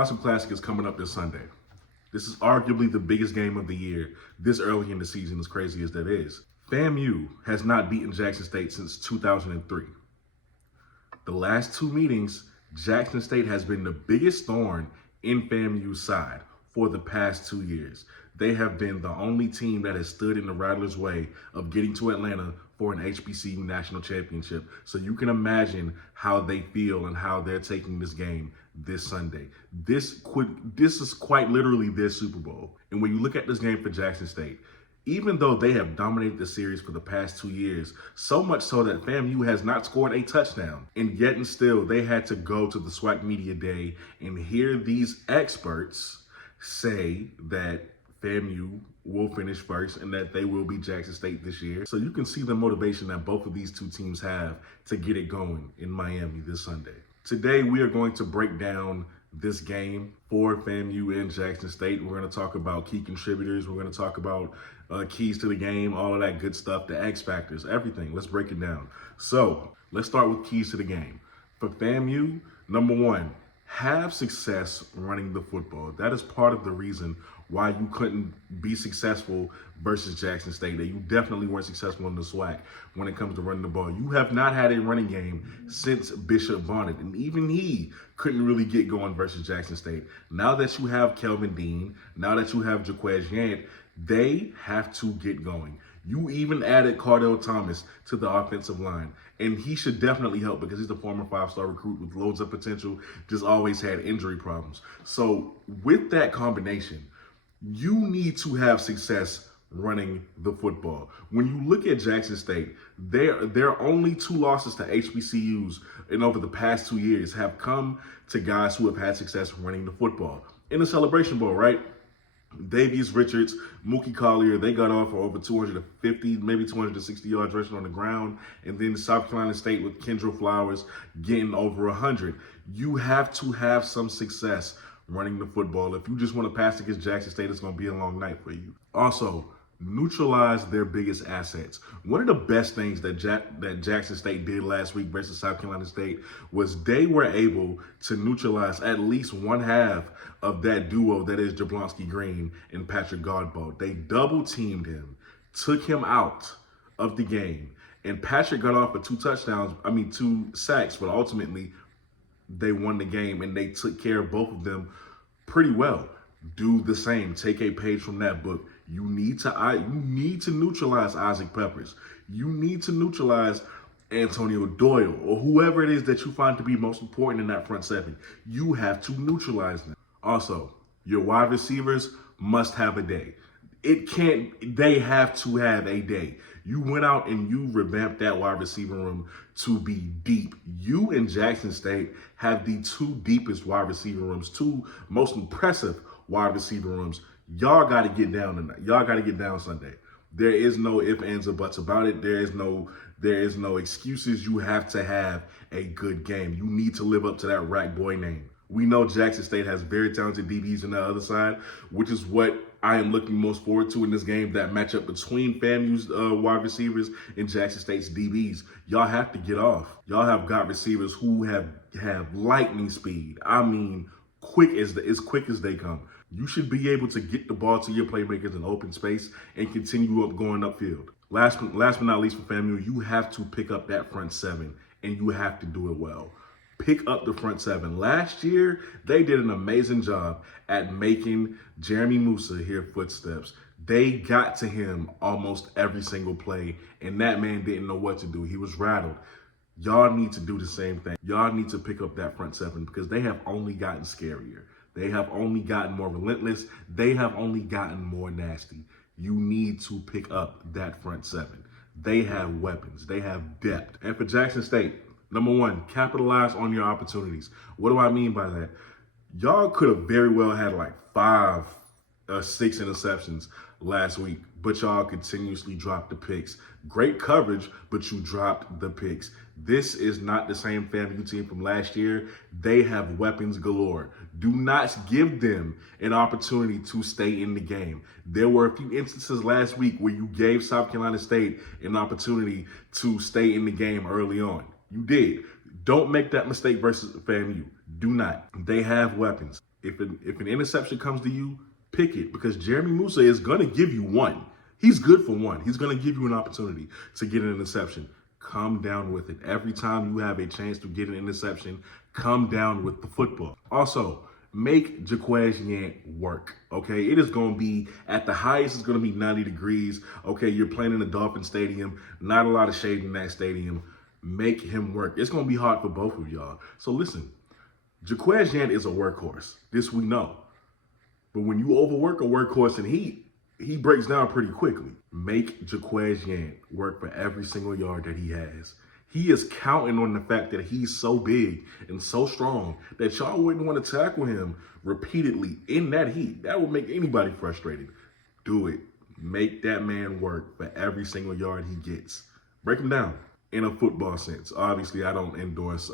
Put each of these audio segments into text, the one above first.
Blossom Classic is coming up this Sunday. This is arguably the biggest game of the year this early in the season, as crazy as that is. FAMU has not beaten Jackson State since 2003. The last two meetings, Jackson State has been the biggest thorn in FAMU's side for the past 2 years. They have been the only team that has stood in the Rattlers' way of getting to Atlanta for an HBCU national championship. So you can imagine how they feel and how they're taking this game this Sunday. This is quite literally their Super Bowl. And when you look at this game for Jackson State, even though they have dominated the series for the past 2 years, so much so that FAMU has not scored a touchdown, and yet and still they had to go to the SWAC Media Day and hear these experts say that FAMU will finish first and that they will beat Jackson State this year. So you can see the motivation that both of these two teams have to get it going in Miami this Sunday. Today, we are going to break down this game for FAMU and Jackson State. We're going to talk about key contributors. We're going to talk about keys to the game, all of that good stuff, the X factors, everything. Let's break it down. So let's start with keys to the game. For FAMU, number one, have success running the football. That is part of the reason why you couldn't be successful versus Jackson State. That you definitely weren't successful in the SWAC when it comes to running the ball. You have not had a running game since Bishop Bonnet, and even he couldn't really get going versus Jackson State. Now that you have Kelvin Dean, now that you have Jaquez Yant, they have to get going. You even added Cardell Thomas to the offensive line, and he should definitely help because he's a former 5-star recruit with loads of potential, just always had injury problems. So with that combination, you need to have success running the football. When you look at Jackson State, their only 2 losses to HBCUs in over the past 2 years have come to guys who have had success running the football. In the Celebration Bowl, right? Davius Richards, Mookie Collier, they got off for over 250, maybe 260 yards rushing on the ground. And then South Carolina State with Kendra Flowers getting over 100. You have to have some success running the football. If you just want to pass against Jackson State, it's going to be a long night for you. Also, neutralize their biggest assets. One of the best things that Jackson State did last week versus South Carolina State was they were able to neutralize at least one half of that duo that is Jablonski Green and Patrick Godbolt. They double teamed him, took him out of the game, and Patrick got off for 2 sacks, but ultimately they won the game and they took care of both of them pretty well. Do the same. Take a page from that book. You need to neutralize Isaac Peppers. You need to neutralize Antonio Doyle or whoever it is that you find to be most important in that front seven. You have to neutralize them. Also, your wide receivers must have a day. They have to have a day. You went out and you revamped that wide receiver room to be deep. You and Jackson State have the 2 deepest wide receiver rooms, 2 most impressive wide receiver rooms. Y'all got to get down tonight. Y'all got to get down Sunday. There is no ifs, ands, or buts about it. There is no excuses. You have to have a good game. You need to live up to that Rack Boy name. We know Jackson State has very talented DBs on the other side, which is what I am looking most forward to in this game, that matchup between FAMU's wide receivers and Jackson State's DBs. Y'all have to get off. Y'all have got receivers who have lightning speed. I mean, as quick as they come. You should be able to get the ball to your playmakers in open space and continue going upfield. Last but not least for FAMU, you have to pick up that front seven, and you have to do it well. Pick up the front seven. Last year, they did an amazing job at making Jeremy Musa hear footsteps. They got to him almost every single play, and that man didn't know what to do. He was rattled. Y'all need to do the same thing. Y'all need to pick up that front seven because they have only gotten scarier. They have only gotten more relentless. They have only gotten more nasty. You need to pick up that front seven. They have weapons. They have depth. And for Jackson State, number one, capitalize on your opportunities. What do I mean by that? Y'all could have very well had like 5 or 6 interceptions last week, but y'all continuously dropped the picks. Great coverage, but you dropped the picks. This is not the same FAMU team from last year. They have weapons galore. Do not give them an opportunity to stay in the game. There were a few instances last week where you gave South Carolina State an opportunity to stay in the game early on. You did. Don't make that mistake versus FAMU. Do not. They have weapons. If an interception comes to you, pick it, because Jeremy Musa is going to give you one. He's good for one. He's going to give you an opportunity to get an interception. Come down with it. Every time you have a chance to get an interception, come down with the football. Also, make Jaquez Yant work, okay? It is going to be, at the highest, it's going to be 90 degrees. Okay, you're playing in the Dolphin Stadium. Not a lot of shade in that stadium. Make him work. It's going to be hard for both of y'all. So listen, Jaquez Yant is a workhorse. This we know. But when you overwork a workhorse and he breaks down pretty quickly. Make Jaquez Yant work for every single yard that he has. He is counting on the fact that he's so big and so strong that y'all wouldn't want to tackle him repeatedly in that heat. That would make anybody frustrated. Do it. Make that man work for every single yard he gets. Break him down in a football sense. Obviously, I don't endorse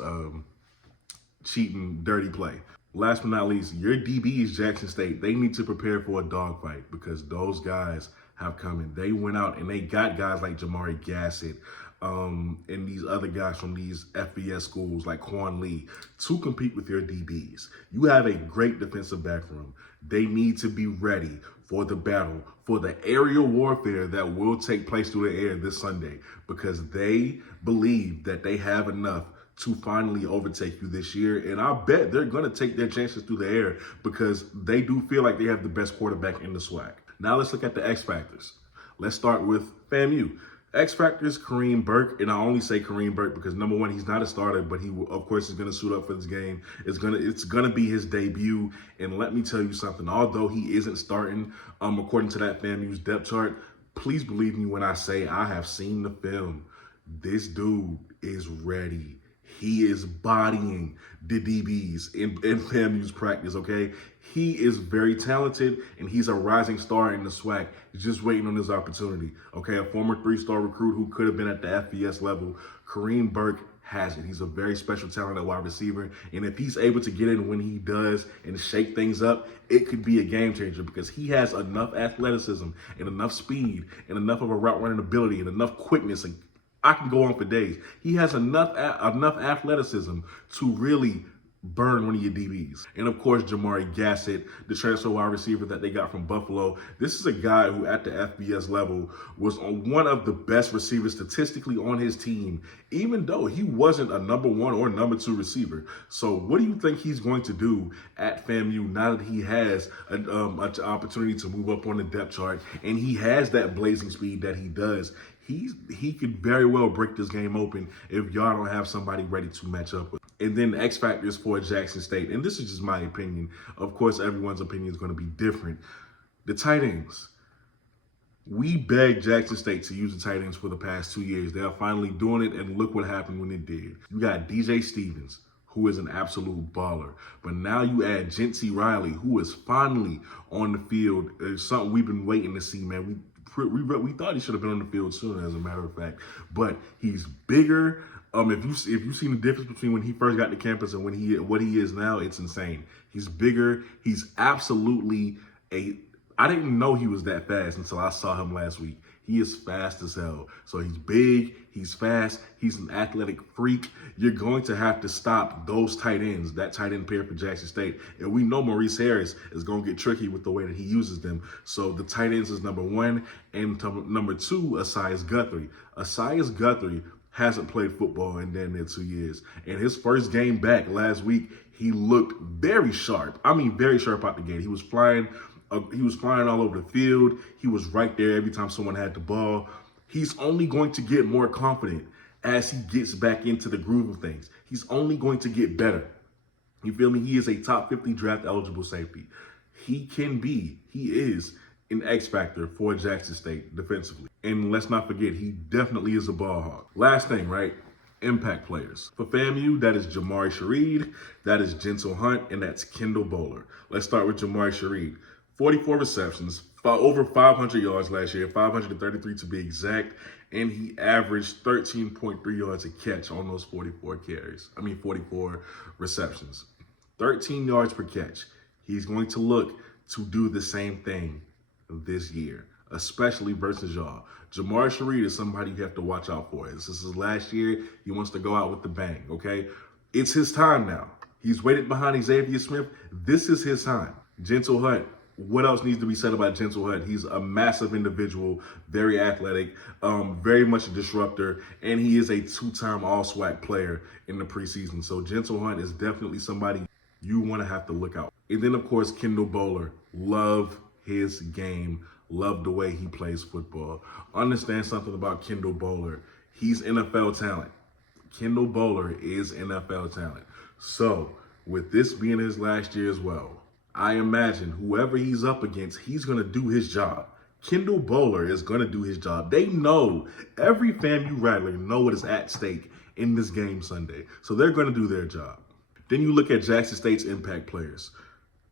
cheating, dirty play. Last but not least, your DBs, Jackson State, they need to prepare for a dogfight, because those guys have come in. They went out and they got guys like Jamari Gassett and these other guys from these FBS schools like Quan Lee to compete with your DBs. You have a great defensive back room. They need to be ready for the battle, for the aerial warfare that will take place through the air this Sunday, because they believe that they have enough to finally overtake you this year. And I bet they're going to take their chances through the air, because they do feel like they have the best quarterback in the SWAC. Now let's look at the X Factors. Let's start with FAMU. X Factors, Kareem Burke, and I only say Kareem Burke because, number one, he's not a starter, but he, of course, is going to suit up for this game. It's gonna be his debut, and let me tell you something. Although he isn't starting, according to that FAMU's depth chart, please believe me when I say I have seen the film. This dude is ready. He is bodying the DBs in FAMU's practice, okay? He is very talented, and he's a rising star in the SWAC. He's just waiting on his opportunity, okay? A former 3-star recruit who could have been at the FBS level. Kareem Burke has it. He's a very special talent at wide receiver, and if he's able to get in when he does and shake things up, it could be a game changer, because he has enough athleticism and enough speed and enough of a route running ability and enough quickness, and I can go on for days. He has enough athleticism to really burn one of your DBs. And of course, Jamari Gassett, the transfer wide receiver that they got from Buffalo. This is a guy who at the FBS level was one of the best receivers statistically on his team, even though he wasn't a number 1 or number 2 receiver. So what do you think he's going to do at FAMU now that he has an opportunity to move up on the depth chart, and he has that blazing speed that he does? He could very well break this game open if y'all don't have somebody ready to match up with. And then the X factors for Jackson State, and this is just my opinion. Of course, everyone's opinion is going to be different. The tight ends. We begged Jackson State to use the tight ends for the past 2 years. They are finally doing it, and look what happened when it did. You got DJ Stevens, who is an absolute baller. But now you add Genty Riley, who is finally on the field. It's something we've been waiting to see, man. We thought he should have been on the field sooner, as a matter of fact. But he's bigger. If you've seen the difference between when he first got to campus and what he is now, it's insane. He's bigger. He's absolutely I didn't know he was that fast until I saw him last week. He is fast as hell. So he's big, he's fast, he's an athletic freak. You're going to have to stop those tight ends, that tight end pair for Jackson State. And we know Maurice Harris is going to get tricky with the way that he uses them. So the tight ends is number 1. And number 2, Asias Guthrie. Asias Guthrie hasn't played football in damn near 2 years. And his first game back last week, he looked very sharp. I mean, very sharp out the gate. He was flying all over the field. He was right there every time someone had the ball. He's only going to get more confident as he gets back into the groove of things. He's only going to get better. You feel me? He is a top 50 draft eligible safety. He is an X factor for Jackson State defensively. And let's not forget, he definitely is a ball hawk. Last thing, right? Impact players. For FAMU, that is Jamari Shareed, that is Gentle Hunt, and that's Kendall Bowler. Let's start with Jamari Shareed. 44 receptions, over 500 yards last year, 533 to be exact, and he averaged 13.3 yards a catch on those 44 receptions. 13 yards per catch. He's going to look to do the same thing this year, especially versus y'all. Jamari Shareed is somebody you have to watch out for. This is his last year. He wants to go out with the bang, okay? It's his time now. He's waited behind Xavier Smith. This is his time. Gentle Hunt. What else needs to be said about Gentle Hunt? He's a massive individual, very athletic, very much a disruptor, and he is a two-time All-SWAC player in the preseason. So Gentle Hunt is definitely somebody you want to have to look out. And then, of course, Kendall Bowler. Love his game. Love the way he plays football. Understand something about Kendall Bowler. He's NFL talent. Kendall Bowler is NFL talent. So, with this being his last year as well, I imagine whoever he's up against, he's going to do his job. Kendall Bowler is going to do his job. They know, every FAMU Rattler know what is at stake in this game Sunday. So they're going to do their job. Then you look at Jackson State's impact players.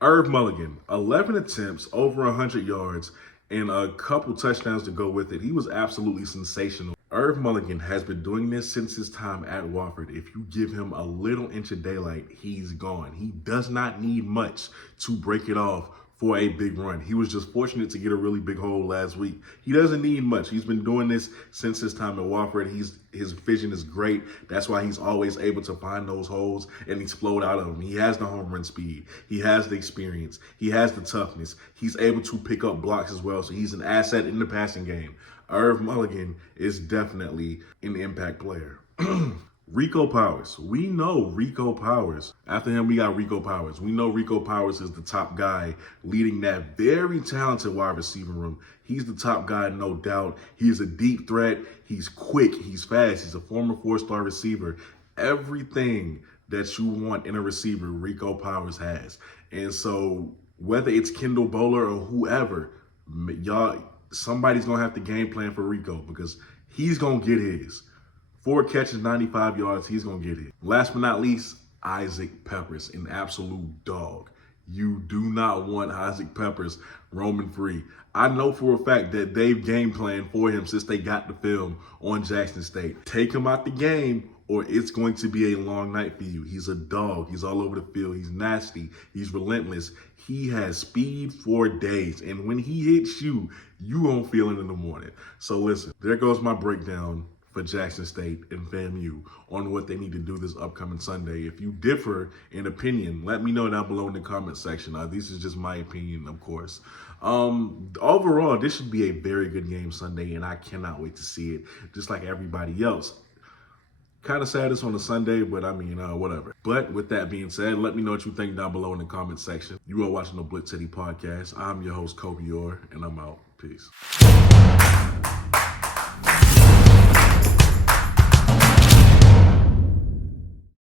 Irv Mulligan, 11 attempts, over 100 yards, and a couple touchdowns to go with it. He was absolutely sensational. Irv Mulligan has been doing this since his time at Wofford. If you give him a little inch of daylight, he's gone. He does not need much to break it off for a big run. He was just fortunate to get a really big hole last week. He doesn't need much. He's been doing this since his time at Wofford. His vision is great. That's why he's always able to find those holes and explode out of them. He has the home run speed. He has the experience. He has the toughness. He's able to pick up blocks as well. So he's an asset in the passing game. Irv Mulligan is definitely an impact player. Rico Powers. We know Rico Powers. After him, we got Rico Powers. We know Rico Powers is the top guy leading that very talented wide receiver room. He's the top guy, no doubt. He's a deep threat. He's quick. He's fast. He's a former 4-star receiver. Everything that you want in a receiver, Rico Powers has. And so whether it's Kendall Bowler or whoever, y'all, somebody's going to have to game plan for Rico because he's going to get his. 4 catches, 95 yards, he's going to get it. Last but not least, Isaac Peppers, an absolute dog. You do not want Isaac Peppers roaming free. I know for a fact that they've game planned for him since they got the film on Jackson State. Take him out the game or it's going to be a long night for you. He's a dog. He's all over the field. He's nasty. He's relentless. He has speed for days. And when he hits you, you won't feel it in the morning. So listen, there goes my breakdown for Jackson State and FAMU on what they need to do this upcoming Sunday. If you differ in opinion, let me know down below in the comment section. This is just my opinion, of course. Overall, this should be a very good game Sunday, and I cannot wait to see it, just like everybody else. Kind of sad it's on a Sunday, but I mean, whatever. But with that being said, let me know what you think down below in the comment section. You are watching the BlitzCity Podcast. I'm your host, Kobe Orr, and I'm out. Peace.